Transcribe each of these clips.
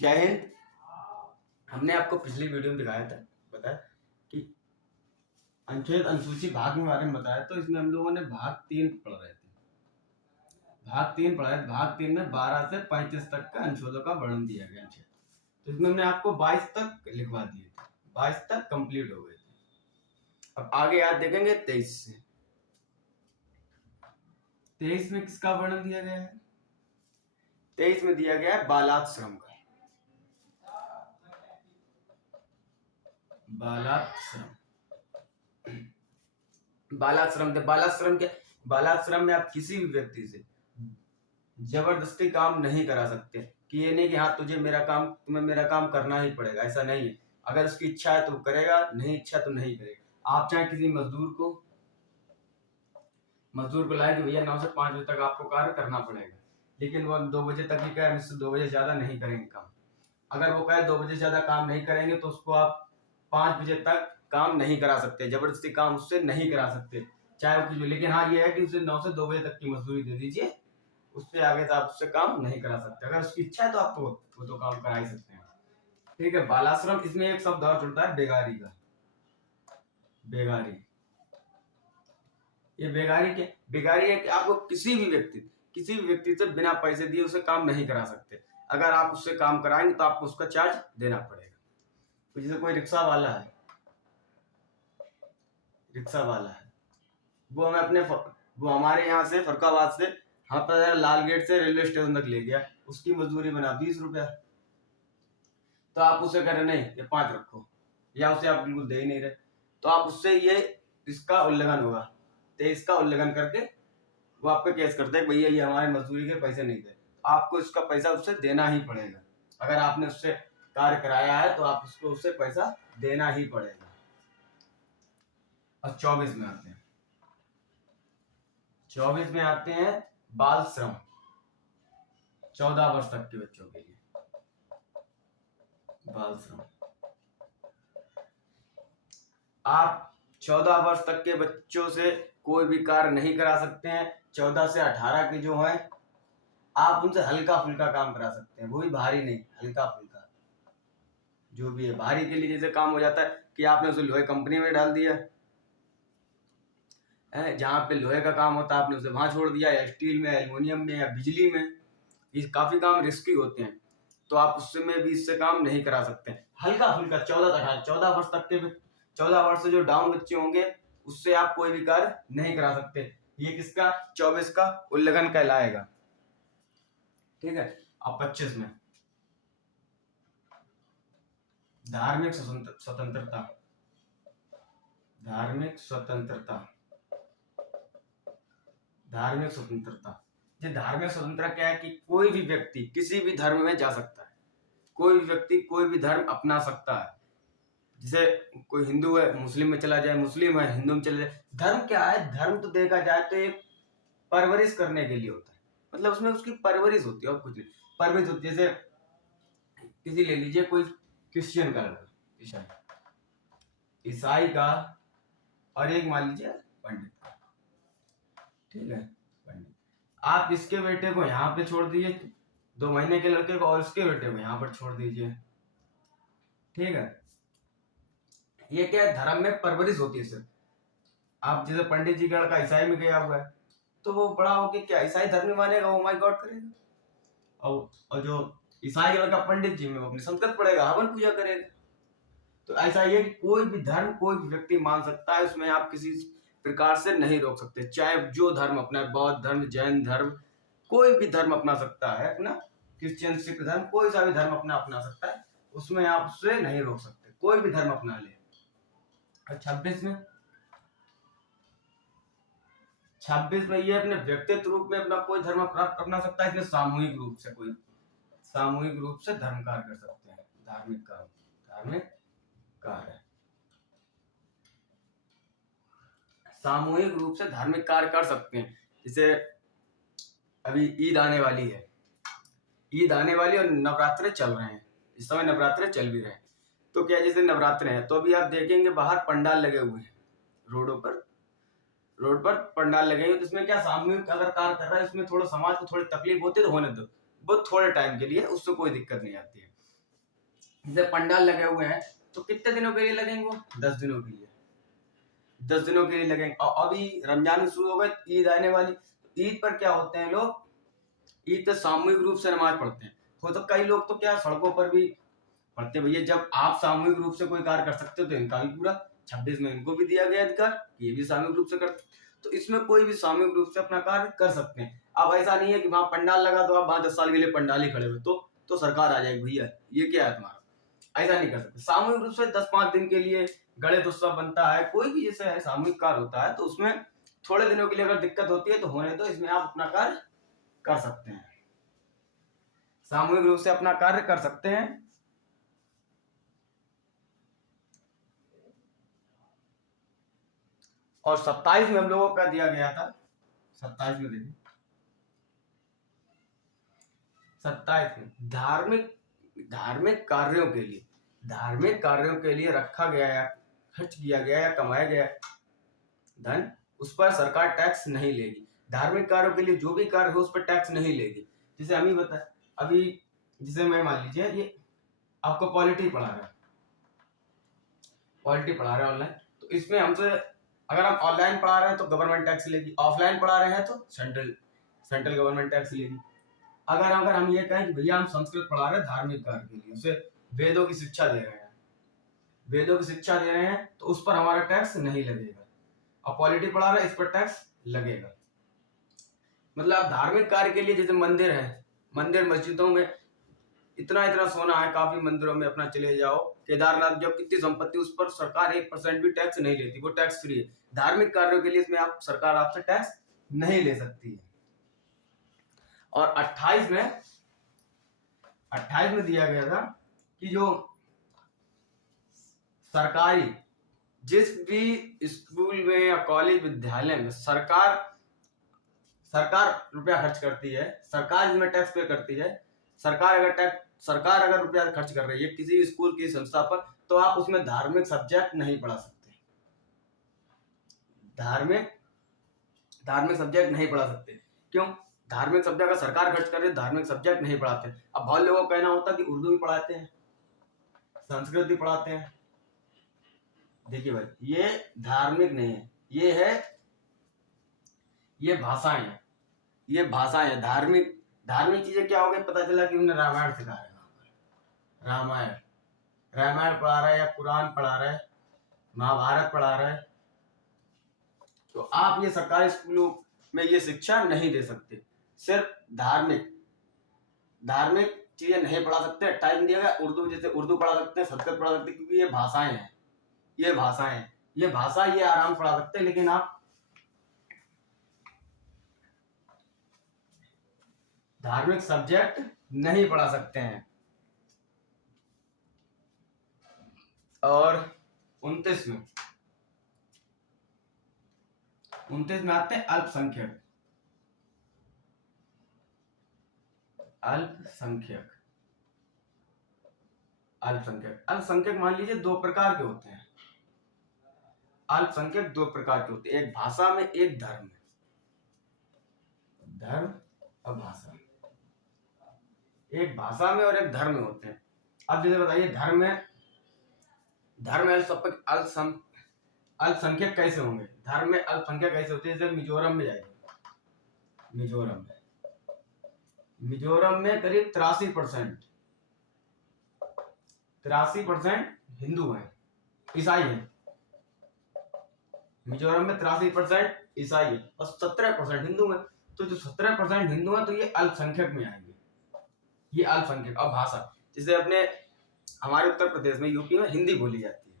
जय हिंद। हमने आपको पिछली वीडियो में दिखाया था, बताया कि अनुच्छेद अनुसूची भाग के बारे में बताया। तो इसमें हम लोगों ने भाग 3 पढ़ रहे थे। भाग 3 पढ़ा है। भाग 3 में 12 से 35 तक का अनुच्छेदों का वर्णन दिया गया अनुच्छेद। तो इसमें हमने आपको 22 तक लिखवा दिए थे, 22 तक कंप्लीट हो गए थे। अब आगे याद देखेंगे 23 से। 23 में किसका वर्णन दिया गया है? 23 में दिया गया है बालाश्रम का। बालाश्रम क्या? बालाश्रम में आप किसी भी व्यक्ति से जबरदस्ती काम नहीं करा सकते कि ये नहीं कि हाँ तुम्हें मेरा काम करना ही पड़ेगा, ऐसा नहीं है। अगर उसकी इच्छा है तो करेगा, नहीं इच्छा तो नहीं करेगा। आप चाहे किसी मजदूर को लाए कि भैया 9 से 5 बजे तक आपको कार्य करना पड़ेगा, लेकिन वो 2 बजे तक ही कहे, मुझसे 2 बजे ज्यादा नहीं करेंगे काम। अगर वो कहे 2 बजे ज्यादा काम नहीं करेंगे तो उसको आप 5 बजे तक काम नहीं करा सकते, जबरदस्ती काम उससे नहीं करा सकते, चाहे वो कुछ भी। लेकिन हाँ ये है कि उसे 9 से 2 बजे तक की मजदूरी दे दीजिए, उससे आगे तो आप उससे काम नहीं करा सकते। अगर उसकी इच्छा है तो आप वो तो काम करा ही सकते हैं। ठीक है। बालाश्रम, इसमें एक शब्द और जुड़ता है बेगारी का। बेगारी, ये बेगारी है कि आपको किसी भी व्यक्ति से बिना पैसे दिए उसे काम नहीं करा सकते। अगर आप उससे काम कराएंगे तो आपको उसका चार्ज देना पड़ेगा। तो जैसे कोई रिक्शा वाला है, वो हमारे यहाँ से फरुखाबाद से हाँ पर लाल गेट से रेलवे स्टेशन तक ले गया, उसकी मजदूरी बना 20 रुपया। तो आप उसे कह रहे नहीं ये 5 रखो, या उसे आप बिल्कुल दे ही नहीं रहे, तो आप उससे इसका उल्लंघन होगा। तो इसका उल्लंघन करके वो आप पे केस करते हैं, भैया ये हमारे मजदूरी के पैसे नहीं दे, आपको इसका पैसा उससे देना ही पड़ेगा। अगर आपने उससे कार्य कराया है तो आप उसको उससे पैसा देना ही पड़ेगा। और 24 में आते हैं। 24 में आते हैं बाल श्रम, 14 वर्ष तक के बच्चों के लिए बाल श्रम। आप 14 वर्ष तक के बच्चों से कोई भी कार्य नहीं करा सकते हैं। 14 से 18 के जो है आप उनसे हल्का फुल्का काम करा सकते हैं, वो भी भारी नहीं, हल्का फुल्का जो भी है। भारी के लिए जैसे काम हो जाता है कि आपने उसे लोहे कंपनी में डाल दिया है, जहां पे लोहे का काम होता है आपने उसे वहां छोड़ दिया, या स्टील में, एल्युमिनियम में, या बिजली में। ये काफी काम रिस्की होते हैं, तो आप उससे में भी इससे काम नहीं करा सकते। हल्का फुल्का 14 से 18, 14 वर्ष तक के 14 वर्ष से जो डाउन बच्चे होंगे उससे आप कोई भी कार्य नहीं करा सकते। ये किसका? 24 का उल्लंघन कहलाएगा। ठीक है। अब 25 में धार्मिक स्वतंत्रता। धार्मिक स्वतंत्रता ये धार्मिक स्वतंत्रता क्या है कि कोई भी व्यक्ति किसी भी धर्म में जा सकता है, कोई भी व्यक्ति कोई भी धर्म अपना सकता है। जैसे कोई हिंदू है मुस्लिम में चला जाए, मुस्लिम है हिंदू में चला जाए। धर्म क्या है? धर्म तो देखा जाए तो एक परवरिश करने के लिए होता है, मतलब उसमें उसकी परवरिश होती है और कुछ नहीं। परवरिश होती है, जैसे किसी ले लीजिए कोई क्रिश्चियन का लड़का, ईसाई का, और एक मान लीजिए पंडित का। ठीक है। पंडित, आप इसके बेटे को यहाँ पे छोड़ दीजिए 2 महीने के लड़के को, और इसके बेटे को यहाँ पर छोड़ दीजिए। ठीक है। ये क्या है? धर्म में परवरिश होती है सिर्फ। आप जैसे पंडित जी का लड़का ईसाई में गया हुआ है तो वो बड़ा होके क्या ईसाई धर्म मानेगा, वो माय गॉड करेगा। और जो ईसाई का लड़का पंडित जी में वो अपनी संस्कृत पढ़ेगा, हवन पूजा करेगा। तो ऐसा ही है कि कोई भी धर्म कोई भी व्यक्ति मान सकता है, उसमें आप किसी प्रकार से नहीं रोक सकते। चाहे जो धर्म अपना, बौद्ध धर्म, जैन धर्म, कोई भी धर्म अपना सकता है अपना, क्रिश्चियन, सिख धर्म, कोई सा भी धर्म अपना सकता है, उसमें आप उससे नहीं रोक सकते, कोई भी धर्म अपना ले। 26 में ये अपने व्यक्तित्व रूप में अपना कोई धर्म अपना सकता है, इसलिए सामूहिक रूप से धर्म कार्य कर सकते हैं। धार्मिक कार्य सामूहिक रूप से धार्मिक कार्य कर सकते हैं। जैसे अभी ईद आने वाली है, और नवरात्रे चल रहे हैं, इस समय नवरात्रे चल भी रहे हैं। तो क्या जैसे नवरात्रे हैं तो अभी आप देखेंगे बाहर पंडाल लगे हुए हैं, रोड पर पंडाल लगे हुए, तो इसमें क्या सामूहिक अगर कार्य कर रहा है, इसमें थोड़ा समाज को थोड़ी तकलीफ होती है तो होने दो, वो थोड़े टाइम के लिए, उससे कोई दिक्कत नहीं आती है। जैसे पंडाल लगे हुए हैं तो कितने दिनों के लिए लगेंगे वो? 10 दिनों के लिए, 10 दिनों के लिए लगेंगे। और अभी रमजान शुरू हो गए, ईद आने वाली, ईद पर क्या होते हैं लोग, ईद पे सामूहिक रूप से नमाज पढ़ते हैं। तो कई लोग तो क्या सड़कों पर भी पढ़ते हैं। भैया जब आप सामूहिक रूप से कोई कार्य कर सकते हो तो इनका भी पूरा 26 में इनको भी दिया गया अधिकार, ये भी सामूहिक रूप से करते, तो इसमें कोई भी सामूहिक रूप से अपना कार्य कर सकते हैं। अब ऐसा नहीं है कि वहां पंडाल लगा तो आप वहां 10 साल के लिए पंडाल ही खड़े हुए तो सरकार आ जाएगी, भैया ये क्या है तुम्हारा, ऐसा नहीं कर सकते। सामूहिक रूप से 10-5 दिन के लिए गणेश उत्सव बनता है, कोई भी जैसे है सामूहिक कार्य होता है, तो उसमें थोड़े दिनों के लिए अगर दिक्कत होती है तो होने दो, इसमें आप अपना कार्य कर सकते हैं, सामूहिक रूप से अपना कार्य कर सकते हैं। और 27 में हम लोगों का दिया गया था, 27 में देखिए, 27 में धार्मिक कार्यों के लिए रखा गया या खर्च किया गया या कमाया गया धन, उस पर सरकार टैक्स नहीं लेगी। धार्मिक कार्यों के लिए जो भी कार्य हो उस पर टैक्स नहीं लेगी। जैसे हम ही बताए, अभी जैसे मैं मान लीजिए ये आपको पॉलिटी पढ़ा रहा है ऑनलाइन, तो इसमें हमसे अगर हम ऑनलाइन पढ़ा रहे हैं तो गवर्नमेंट टैक्स लेगी, ऑफलाइन पढ़ा रहे हैं तो सेंट्रल गवर्नमेंट टैक्स लेगी। अगर हम ये कहें कि भैया हम संस्कृत पढ़ा रहे हैं धार्मिक कार्य के लिए, उसे वेदों की शिक्षा दे रहे हैं तो उस पर हमारा टैक्स नहीं लगेगा। और पॉलिटी पढ़ा रहे हैं इस पर टैक्स लगेगा। मतलब धार्मिक कार्य के लिए जैसे मंदिर मस्जिदों में इतना सोना है, काफी मंदिरों में अपना चले जाओ, केदारनाथ जब कितनी संपत्ति, उस पर सरकार 1% भी टैक्स नहीं लेती, वो टैक्स फ्री है। धार्मिक कार्यों के लिए इसमें सरकार आपसे टैक्स नहीं ले सकती है। और 28 में दिया गया था कि जो सरकारी जिस भी स्कूल में या कॉलेज विद्यालय में सरकार रुपया खर्च करती है, सरकार इसमें टैक्स पे करती है, सरकार अगर रुपया खर्च कर रही है किसी स्कूल की संस्था पर, तो आप उसमें धार्मिक सब्जेक्ट नहीं पढ़ा सकते, धार्मिक सब्जेक्ट नहीं पढ़ा सकते। क्यों? धार्मिक सब्जेक्ट अगर सरकार खर्च कर रही है, धार्मिक सब्जेक्ट नहीं पढ़ाते। अब बहुत लोगों का कहना होता है कि उर्दू भी पढ़ाते हैं, संस्कृत भी पढ़ाते हैं। देखिए भाई, ये धार्मिक नहीं है, ये भाषाएं हैं, धार्मिक चीजें क्या हो गई, पता चला कि उन्हें रामायण सिखा रहे हैं, रामायण पढ़ा रहे हैं या कुरान पढ़ा रहे हैं, महाभारत पढ़ा रहे हैं, तो आप ये सरकारी स्कूलों में ये शिक्षा नहीं दे सकते। सिर्फ धार्मिक चीजें नहीं पढ़ा सकते। टाइम दिया गया उर्दू, जैसे उर्दू पढ़ा सकते हैं, संस्कृत पढ़ा सकते हैं, क्योंकि ये भाषाएं हैं, ये भाषा ये आराम पढ़ा सकते हैं, लेकिन आप धार्मिक सब्जेक्ट नहीं पढ़ा सकते हैं। और 29 में आते हैं अल्पसंख्यक मान लीजिए दो प्रकार के होते हैं। अल्पसंख्यक दो प्रकार के होते हैं, एक भाषा में, एक धर्म में। धर्म और भाषा, एक भाषा में और एक धर्म में होते हैं। अब जैसे बताइए धर्म अल्पसंख्यक कैसे होंगे, धर्म में अल्पसंख्यक कैसे होते हैं। जैसे मिजोरम में जाइए, मिजोरम में करीब 83% हिंदू हैं, ईसाई हैं। मिजोरम में 83% ईसाई है और 17% हिंदू हैं। तो जो 17% हिंदू हैं तो ये अल्पसंख्यक में आएंगे, ये अल्पसंख्यक। और भाषा, जैसे हमारे उत्तर प्रदेश में, यूपी में हिंदी बोली जाती है,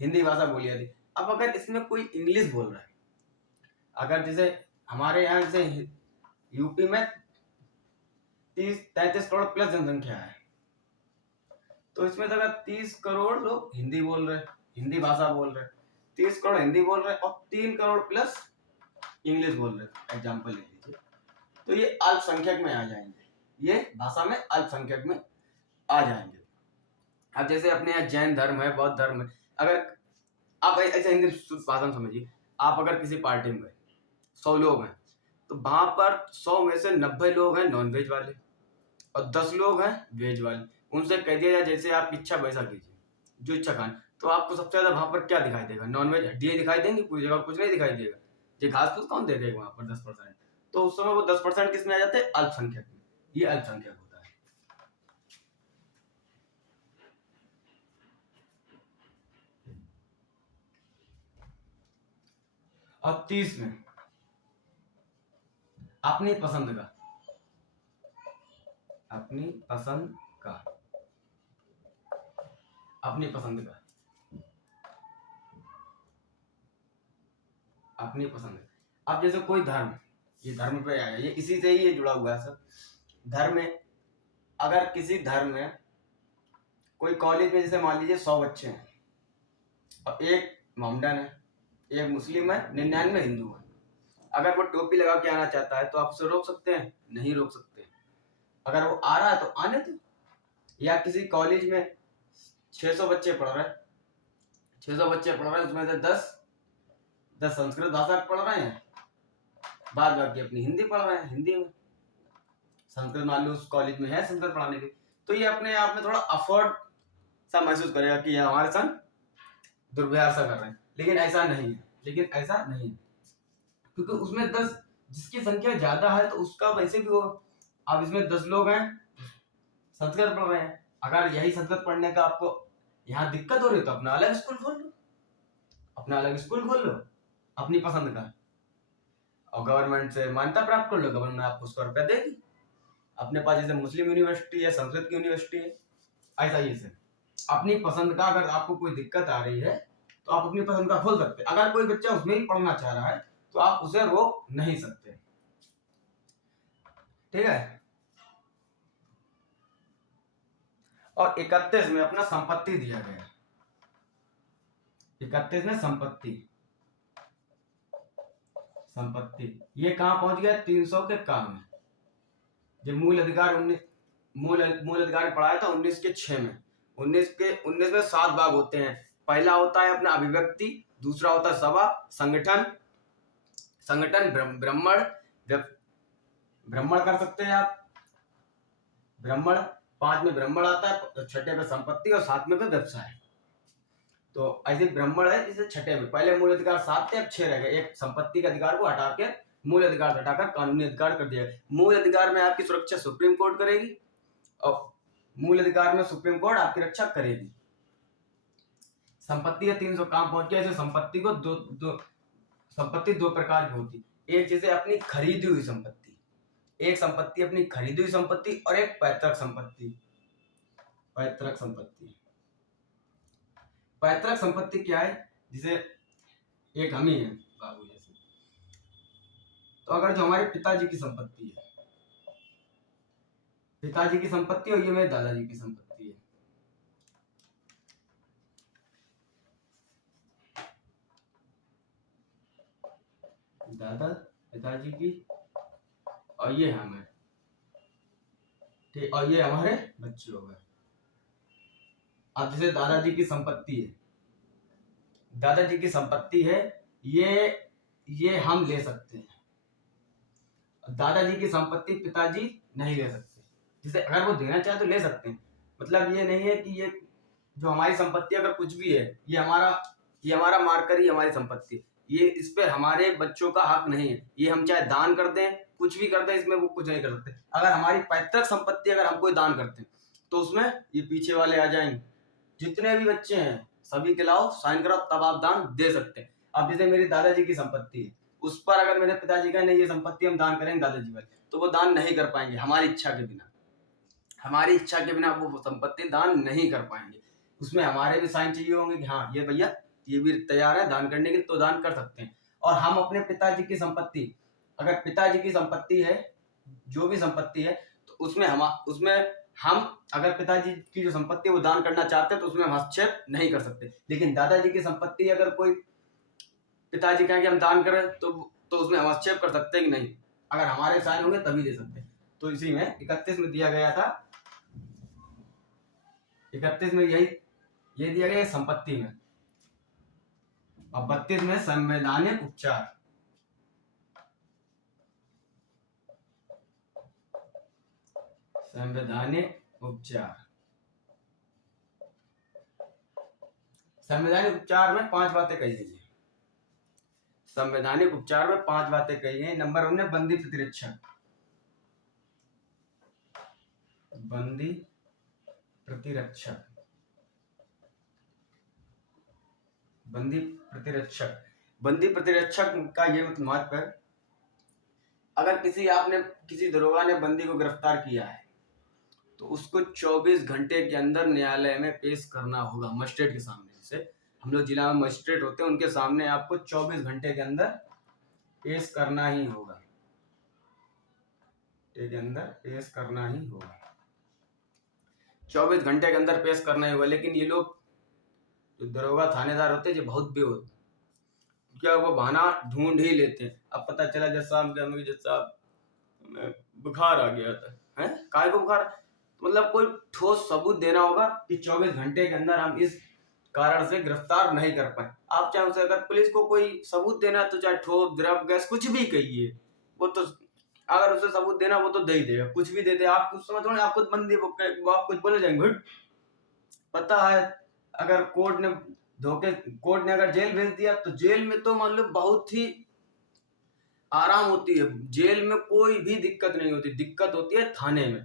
हिंदी भाषा बोली जाती है। अब अगर इसमें कोई इंग्लिश बोल रहा है, अगर जैसे हमारे यहाँ जैसे यूपी में 30-33 करोड़ प्लस जनसंख्या है, तो इसमें अगर 30 करोड़ लोग हिंदी बोल रहे हैं, हिंदी भाषा बोल रहे हैं, 30 करोड़ हिंदी बोल रहे हैं और 3 करोड़ प्लस इंग्लिश बोल रहे हैं, एग्जाम्पल ले लीजिए, तो ये अल्पसंख्यक में आ जाएंगे, ये भाषा में अल्पसंख्यक में आ जाएंगे। अब जैसे अपने यहाँ जैन धर्म है, बौद्ध धर्म है, अगर आप ऐसे हिंदी भाषा में समझिए, आप अगर किसी पार्टी में गए, 100 लोग हैं, तो वहां पर 100 में से 90 लोग हैं नॉनवेज वाले, और 10 लोग हैं वेज वाले, उनसे कह दिया जाए जैसे आपकी इच्छा वैसा कीजिए, जो इच्छा खाना, तो आपको सबसे ज्यादा वहां पर क्या दिखाई देगा? नॉनवेज हड्डियां दिखाई देंगी, पूरी जगह कुछ नहीं दिखाई देगा। ये घास फूस कौन देगा वहां पर 10%? तो उस समय वो 10% किस में आ जाते हैं? अल्पसंख्यक में। ये अल्पसंख्यक होता है। और 30 में अपनी पसंद का, अपनी पसंद का, अपनी पसंद का, अपनी पसंद का। अब जैसे कोई धर्म, ये धर्म पे आया, ये इसी से ही ये जुड़ा हुआ है सब। धर्म में अगर किसी धर्म में कोई कॉलेज में जैसे मान लीजिए 100 बच्चे हैं और एक मोहम्मडन है, एक मुस्लिम है, 99 हिंदू है, अगर वो टोपी लगा के आना चाहता है तो आप उसे रोक सकते हैं? नहीं रोक सकते। अगर वो आ रहा है तो आने दो। या किसी कॉलेज में 600 बच्चे पढ़ रहे हैं, 600 बच्चे पढ़ रहे हैं, उसमें से 10 संस्कृत भाषा पढ़ रहे हैं, बाद बाकी अपनी हिंदी पढ़ रहे हैं, हिंदी में। संस्कृत मान लो उस कॉलेज में है संस्कृत पढ़ाने के, तो ये अपने आप में थोड़ा अफोर्ड सा महसूस करेगा कि ये हमारे संग दुर्व्यवहार सा कर रहे हैं। लेकिन ऐसा नहीं है, लेकिन ऐसा नहीं है, क्योंकि उसमें 10, जिसकी संख्या ज्यादा है तो उसका वैसे भी हो। अब इसमें 10 लोग हैं संस्कृत पढ़ रहे हैं, अगर यही संस्कृत पढ़ने का आपको यहाँ दिक्कत हो रही है तो अपना अलग स्कूल खोल लो, अपना अलग स्कूल खोल लो अपनी पसंद का, और गवर्नमेंट से मान्यता प्राप्त कर लो, गवर्नमेंट आपको उसका रुपया देगी। अपने पास जैसे मुस्लिम यूनिवर्सिटी है, संस्कृत की यूनिवर्सिटी है, ऐसा ही है। अपनी पसंद का अगर आपको कोई दिक्कत आ रही है तो आप अपनी पसंद का खोल सकते हैं। अगर कोई बच्चा उसमें ही पढ़ना चाह रहा है तो आप उसे रोक नहीं सकते, ठीक है। और 31 में अपना संपत्ति दिया गया, 31 में संपत्ति, संपत्ति ये कहां पहुंच गया? 300 के काम में। जो मूल अधिकार 19, मूल अधिकार पढ़ाया था 19 के 6 में। 19 में 7 भाग होते हैं। पहला होता है अपना अभिव्यक्ति, दूसरा होता है सभा, संगठन, ब्राह्मण, ब्राह्मण कर सकते हैं आप, ब्राह्मण, 5 में ब्राह्मण आता है, छठे में संपत्ति और 7 में व्यवसाय। तो ऐसे ब्राह्मण है जिसे छठे में, पहले मूल अधिकार 7 थे, अब 6 रह गए। एक संपत्ति के अधिकार को हटा के मूल अधिकार हटाकर कानूनी अधिकार कर दिया। मूल अधिकार में आपकी सुरक्षा सुप्रीम कोर्ट करेगी और मूल अधिकार में सुप्रीम कोर्ट आपकी रक्षा करेगी। संपत्ति के 300 काम पहुंच गया। संपत्ति को संपत्ति दो प्रकार की होती, एक जैसे अपनी खरीदी हुई संपत्ति, एक संपत्ति अपनी खरीदी हुई संपत्ति, और एक पैतृक संपत्ति। पैतृक संपत्ति, पैतृक संपत्ति क्या है? जिसे एक हम ही है बाबू जैसे, तो अगर जो हमारे पिताजी की संपत्ति है, पिताजी की संपत्ति, और ये मेरे दादाजी की संपत्ति है, दादा पिताजी की, और ये हम है, ठीक, और ये हमारे बच्चे हो गए। अब जैसे दादाजी की संपत्ति है, दादाजी की संपत्ति है, ये हम ले सकते हैं। दादाजी की संपत्ति पिताजी नहीं ले सकते। जैसे अगर वो देना चाहे तो ले सकते हैं, मतलब ये नहीं है कि ये जो हमारी संपत्ति अगर कुछ भी है, ये हमारा मारकर ही हमारी संपत्ति, ये इस पे हमारे बच्चों का हक नहीं है। ये हम चाहे दान कर दें, कुछ भी कर दें, इसमें वो कुछ नहीं कर सकते। अगर हमारी पैतृक संपत्ति अगर हम कोई दान करते हैं तो उसमें ये पीछे वाले आ जाएंगे, जितने भी बच्चे हैं सभी के लाओ, साइन करो, तब आप दान दे सकते हैं। अब जैसे मेरी दादाजी की संपत्ति है, उस पर अगर मेरे पिताजी का नहीं, ये संपत्ति हम दान करेंगे दादाजी वाले, तो वो दान नहीं कर पाएंगे हमारी इच्छा के बिना, हमारी इच्छा के बिना वो संपत्ति दान नहीं कर पाएंगे। उसमें हमारे भी साइन चाहिए होंगे कि हाँ ये भैया ये भी तैयार है दान करने के लिए, तो दान कर सकते हैं। और हम अपने पिताजी की संपत्ति, अगर पिताजी की संपत्ति है, जो भी संपत्ति है, तो उसमें हम अगर पिताजी की जो संपत्ति है वो दान करना चाहते हैं तो उसमें हम हस्तक्षेप नहीं कर सकते। लेकिन दादाजी की संपत्ति अगर कोई पिताजी कहें कि हम दान करें तो उसमें हम हस्तक्षेप कर सकते हैं कि नहीं, अगर हमारे साइन होंगे तभी दे सकते हैं। तो इसी में 31 में दिया गया था, 31 में ये दिया गया संपत्ति में, और 32 में संवैधानिक उपचार। संवैधानिक उपचार। संवैधानिक उपचार में 5 बातें कही गई हैं। संवैधानिक उपचार में 5 बातें कही गई। नंबर 1 है बंदी प्रतिरक्षक। बंदी प्रतिरक्षक। बंदी प्रतिरक्षक। बंदी प्रतिरक्षक का ये महत्व है, अगर आपने किसी दरोगा ने बंदी को गिरफ्तार किया है तो उसको 24 घंटे के अंदर न्यायालय में पेश करना होगा, मजिस्ट्रेट के सामने। जैसे हम लोग जिला में मजिस्ट्रेट होते हैं, उनके सामने आपको 24 घंटे के अंदर पेश करना ही होगा। के अंदर पेश करना ही होगा, 24 घंटे के अंदर पेश करना ही होगा। लेकिन ये लोग जो दरोगा थानेदार होते हैं, ये बहुत बेहोद, क्या वो बहाना ढूंढ ही लेते हैं। अब पता चला जैसा बुखार आ गया था, है काय को बुखार, मतलब कोई ठोस सबूत देना होगा कि 24 घंटे के अंदर हम इस कारण से गिरफ्तार नहीं कर पाए। आप चाहे उसे, अगर पुलिस को कोई सबूत देना है तो चाहे ठोस, द्रव, गैस, कुछ भी कहिए, वो तो अगर उसे सबूत देना वो तो दे ही देगा, कुछ भी दे दे। आप कुछ समझ, आपको बंदी आप कुछ बोले जाएंगे, पता है अगर कोर्ट ने अगर जेल भेज दिया तो जेल में तो मान लो बहुत ही आराम होती है, जेल में कोई भी दिक्कत नहीं होती। दिक्कत होती है थाने में,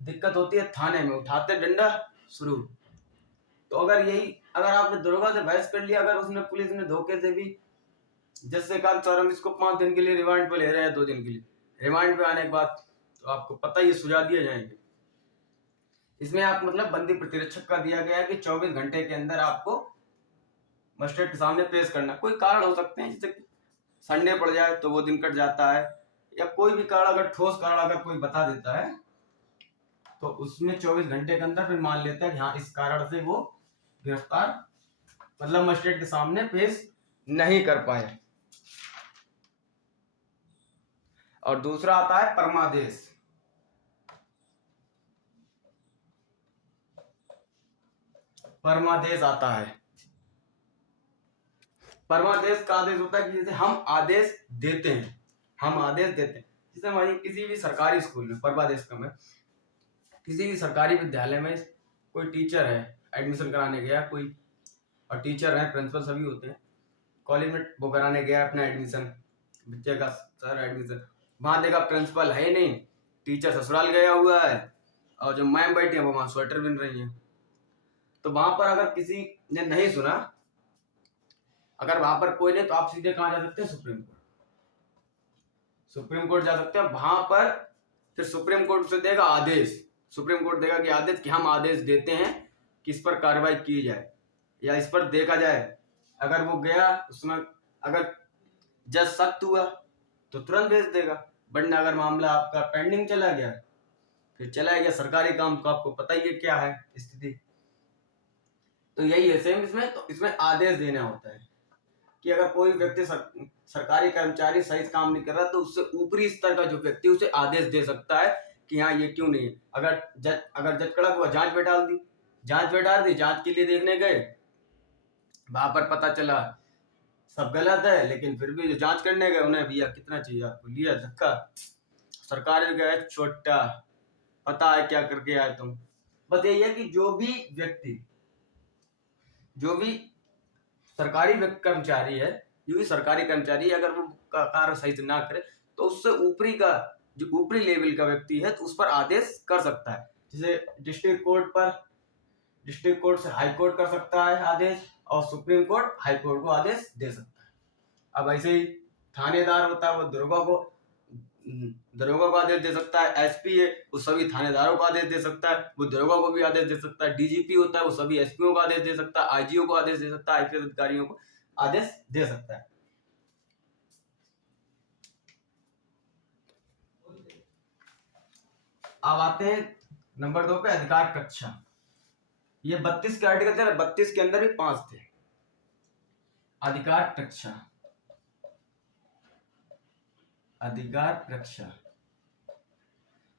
दिक्कत होती है थाने में, उठाते डंडा शुरू। तो अगर आपने दरोगा से बहस कर लिया, अगर उसने पुलिस ने धोखे से भी जैसे कहा सर हम इसको 5 दिन के लिए रिमांड पे ले रहे हैं, 2 दिन के लिए, रिमांड पे आने के बाद तो आपको पता ही सुझा दिए जाएंगे। इसमें आप मतलब बंदी प्रतिरक्षक का दिया गया है कि 24 घंटे के अंदर आपको मजिस्ट्रेट के सामने पेश करना। कोई कारण हो सकते हैं, जैसे संडे पड़ जाए तो वो दिन कट जाता है, या कोई भी कारण, अगर ठोस कारण अगर कोई बता देता है तो उसमें 24 घंटे के अंदर फिर मान लेता है कि हाँ इस कारण से वो गिरफ्तार, मतलब मजिस्ट्रेट के सामने पेश नहीं कर पाए। और दूसरा आता है परमादेश। परमादेश आता है। परमादेश का आदेश होता है कि जैसे हम आदेश देते हैं, जैसे हमारी किसी भी सरकारी स्कूल में, परमादेश का में किसी भी सरकारी विद्यालय में कोई टीचर है, एडमिशन कराने गया कोई, और टीचर है, प्रिंसिपल सभी होते हैं, कॉलेज में वो कराने गया अपना एडमिशन, बच्चे का सर एडमिशन, वहां देखा प्रिंसिपल है नहीं, टीचर ससुराल गया हुआ है, और जो मैम बैठी है वो वहां स्वेटर बिन रही है। तो वहां पर अगर किसी ने नहीं सुना, अगर वहां पर कोई नहीं, तो आप सीधे कहां जा सकते हैं? Supreme court. सुप्रीम कोर्ट जा सकते हैं। वहां पर फिर सुप्रीम कोर्ट से देगा आदेश, सुप्रीम कोर्ट देगा कि आदेश, कि हम आदेश देते हैं कि इस पर कार्रवाई की जाए या इस पर देखा जाए। अगर वो गया, उसमें अगर जज सख्त हुआ तो तुरंत भेज देगा, वरना अगर मामला आपका पेंडिंग चला गया, फिर चला गया सरकारी काम, तो आपको पता ही है क्या है स्थिति। तो यही है सेम इसमें। तो इसमें आदेश देना होता है कि अगर कोई व्यक्ति सरकारी कर्मचारी सही काम नहीं कर रहा, तो उससे ऊपरी स्तर का जो व्यक्ति उसे आदेश दे सकता है कि हाँ ये क्यों नहीं है। अगर जज कड़क हुआ, जांच बैठा दी, जांच के लिए देखने गए, वहां पर पता चला सब गलत है, लेकिन फिर भी जो जांच करने गए, उन्हें भैया कितना चाहिए आपको, लिया धक्का, सरकार में गए छोटा, पता है क्या करके आए तुम। बस यही है कि जो भी सरकारी कर्मचारी है, अगर वो कार्य सही से ना करे, तो उससे ऊपरी का, जो ऊपरी लेवल का व्यक्ति है, तो उस पर आदेश कर सकता है। जैसे डिस्ट्रिक्ट कोर्ट से हाई कोर्ट कर सकता है आदेश, और सुप्रीम कोर्ट हाई कोर्ट को आदेश दे सकता है। अब ऐसे ही थानेदार होता है, वो दरोगा को आदेश दे सकता है। एसपी है, वो सभी थानेदारों को आदेश दे सकता है, वो दरोगा को भी आदेश दे सकता है। डीजीपी होता है, वो सभी एसपीओ को आदेश दे सकता है, आईजीओ को आदेश दे सकता है, आईपीएस अधिकारियों को आदेश दे सकता है। अब आते हैं नंबर 2 पे, अधिकार कक्षा। ये 32 के आर्टिकल थे, 32 के अंदर भी 5 थे। अधिकार कक्षा,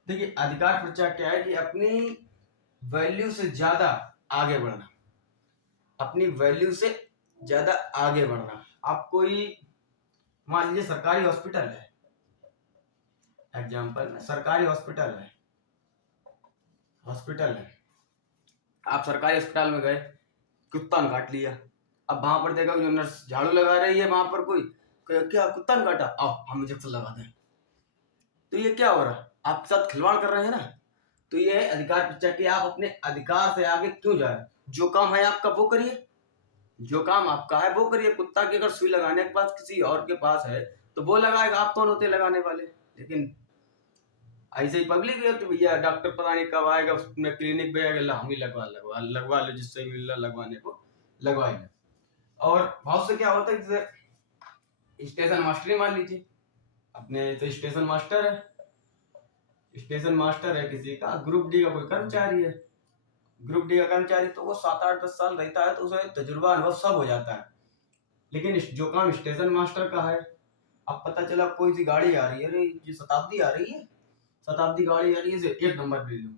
देखिए अधिकार कक्षा क्या है कि अपनी वैल्यू से ज्यादा आगे बढ़ना, आप कोई मान लीजिए सरकारी हॉस्पिटल है, एग्जाम्पल में सरकारी हॉस्पिटल है, हॉस्पिटल है, आप सरकारी अस्पताल में गए, कुत्ता ने काट लिया, अब वहां पर देखा जो नर्स झाड़ू लगा रही है, वहां पर कोई क्या कुत्ता ने काटा, आओ हम इंजेक्शन लगा दें। तो ये क्या हो रहा है, आपके साथ खिलवाड़ कर रहे हैं ना। तो ये है अधिकार परीक्षा कि आप अपने अधिकार से आगे क्यों जा रहे हैं। जो काम है आपका वो करिए, जो काम आपका है वो करिए। कुत्ता की अगर सुई लगाने के पास किसी और के पास है तो वो लगाएगा, आप कौन होते लगाने वाले। लेकिन ऐसे ही पब्लिक है तो भैया डॉक्टर पता नहीं कब आएगा, उसमें क्लिनिक पे आएगा, हम ही लगवा लो, जिससे मिल रहा लगवाने को लगवाएंगे। और बहुत से क्या होता है, जैसे स्टेशन मास्टर ही मान लीजिए, अपने तो स्टेशन मास्टर है, स्टेशन मास्टर है किसी का, ग्रुप डी का कोई कर्मचारी है, ग्रुप डी का कर्मचारी, तो वो 7 8 10 साल रहता है तो उसे तजुर्बा अनुभव सब हो जाता है। लेकिन जो काम स्टेशन मास्टर का है, अब पता चला कोई सी गाड़ी आ रही है, अरे ये शताब्दी आ रही है, शताब्दी गाड़ी आ रही है, इसे 1 नंबर ले लो।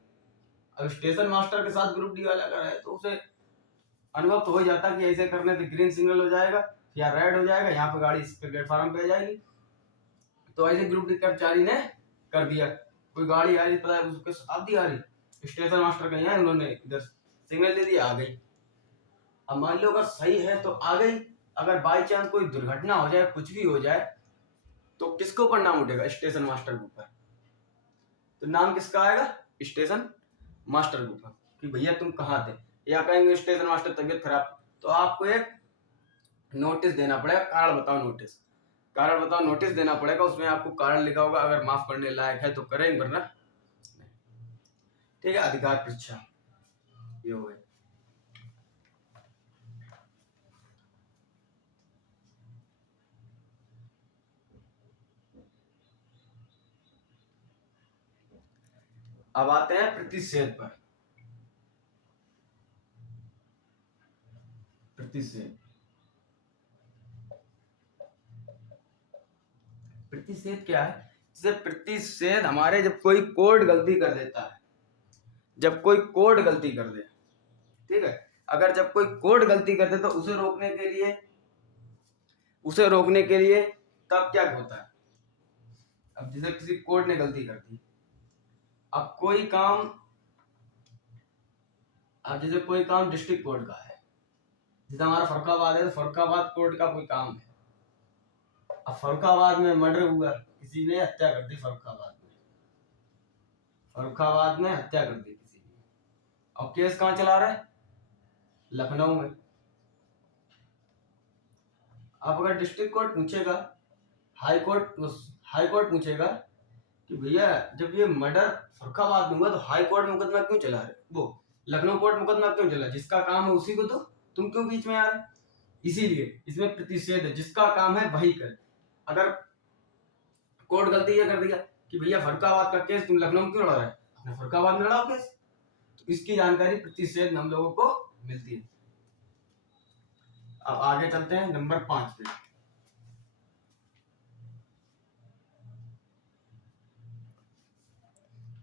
अब स्टेशन मास्टर के साथ ग्रुप डी वाला का है तो उसे अनुभव तो हो जाता कि ऐसे करने से ग्रीन सिग्नल हो जाएगा या रेड हो जाएगा, यहाँ पे गाड़ी इस पे प्लेटफॉर्म पे आ जाएगी। तो ऐसे ग्रुप डी कर्मचारी ने कर दिया, कोई गाड़ी आ रही, पता है उसके शताब्दी आ रही, स्टेशन मास्टर कहीं है, उन्होंने इधर सिग्नल दे दिया, आ गई। अब मान लो अगर सही है तो आ गई, अगर बाई चांस कोई दुर्घटना हो जाए, कुछ भी हो जाए, तो किसके ऊपर नाम उठेगा, स्टेशन मास्टर के ऊपर। तो नाम किसका आएगा, स्टेशन मास्टर के ऊपर, कि भैया तुम कहाँ थे, या कहेंगे स्टेशन मास्टर तबियत खराब, तो आपको एक नोटिस देना पड़ेगा, कारण बताओ नोटिस, कारण बताओ नोटिस देना पड़ेगा, उसमें आपको कारण लिखा होगा, अगर माफ करने लायक है तो करें, वरना ठीक है। अधिकार परीक्षा ये हो गई। अब आते हैं प्रतिषेध पर। प्रतिषेध, प्रतिषेध क्या है, जैसे प्रतिषेध हमारे जब कोई कोड गलती कर देता है, जब कोई कोड गलती कर दे, ठीक है, अगर जब कोई कोड गलती कर दे तो उसे रोकने के लिए तब क्या होता है। अब जैसे किसी कोड ने गलती कर दी, अब कोई काम, अब जैसे कोई काम डिस्ट्रिक्ट कोर्ट का है, जैसे हमारा फरुखाबाद है तो फरुखाबाद कोर्ट का कोई काम है, अब फरुखाबाद में मर्डर हुआ, किसी ने हत्या कर दी, फरुखाबाद में हत्या कर दी किसी ने, और केस कहाँ चला रहा है, लखनऊ में। अब अगर डिस्ट्रिक्ट कोर्ट पूछेगा, हाई कोर्ट पूछेगा कि भैया जब ये मर्डर फरुखाबाद में हुआ तो हाई कोर्ट मुकदमा क्यों चला रहे, वो लखनऊ कोर्ट मुकदमा क्यों चला, जिसका काम है उसी को तो तुम क्यों बीच में आ रहे। इसीलिए इसमें प्रतिषेध है, जिसका काम है वही करे। अगर कोर्ट गलती ये कर दिया कि भैया फरुखाबाद का केस तुम लखनऊ क्यों लड़ा रहे, अपने फरुखाबाद में लड़ाओ केस, तो इसकी जानकारी प्रतिषेध हम लोगों को मिलती है। अब आगे चलते हैं नंबर 5 पे।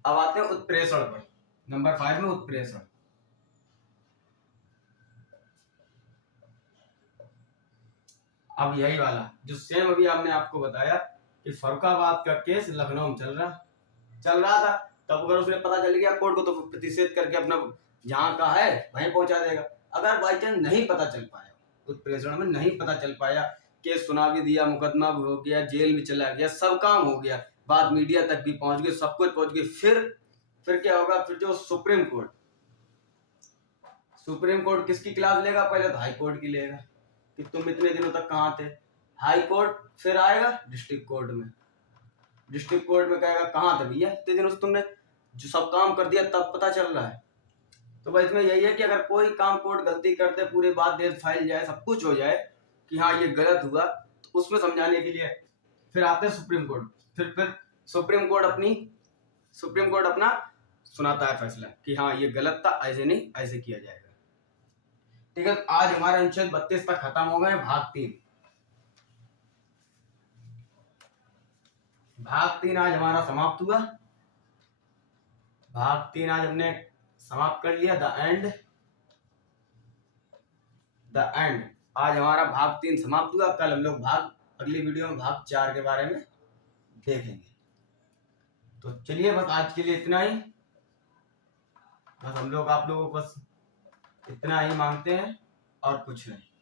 अब आते हैं उत्प्रेषण पर, नंबर 5 में उत्प्रेषण। अब यही वाला जो सेम अभी आपने आपको बताया कि फरुखाबाद का केस लखनऊ में चल रहा था, तब अगर उसने पता चल गया कोर्ट को तो प्रतिषेध करके अपना जहां का है वहीं पहुंचा देगा। अगर बाई चांस नहीं पता चल पाया, उत्प्रेषण में नहीं पता चल पाया, केस सुना भी दिया, मुकदमा भी हो गया, जेल में चला गया, सब काम हो गया, बात मीडिया तक भी पहुंच गई, सब कुछ पहुंच गई, फिर क्या होगा, फिर जो सुप्रीम कोर्ट किसकी क्लास लेगा, पहले तो हाई कोर्ट की लेगा कि तुम इतने दिनों तक कहाँ थे, हाई कोर्ट फिर आएगा डिस्ट्रिक्ट कोर्ट में, डिस्ट्रिक्ट कोर्ट में कहेगा कहाँ थे भैया इतने दिनों से तुमने जो सब काम कर दिया, तब पता चल रहा है। तो भाई इसमें यही है कि अगर कोई काम कोर्ट गलती करते, पूरी बात देश फैल जाए, सब कुछ हो जाए कि हाँ ये गलत हुआ, तो उसमें समझाने के लिए फिर आते हैं सुप्रीम कोर्ट। फिर सुप्रीम कोर्ट अपना सुनाता है फैसला कि हाँ ये गलत था, ऐसे नहीं ऐसे किया जाएगा। ठीक है, आज हमारा अनुच्छेद 32 तक खत्म हो गए। भाग 3 आज हमारा समाप्त हुआ। भाग 3 आज हमने समाप्त कर लिया। द एंड आज हमारा भाग 3 समाप्त हुआ। कल हम लोग अगली वीडियो में भाग 4 के बारे में देखेंगे। तो चलिए बस आज के लिए इतना ही। बस हम लोग आप लोगों को बस इतना ही मांगते हैं और कुछ नहीं।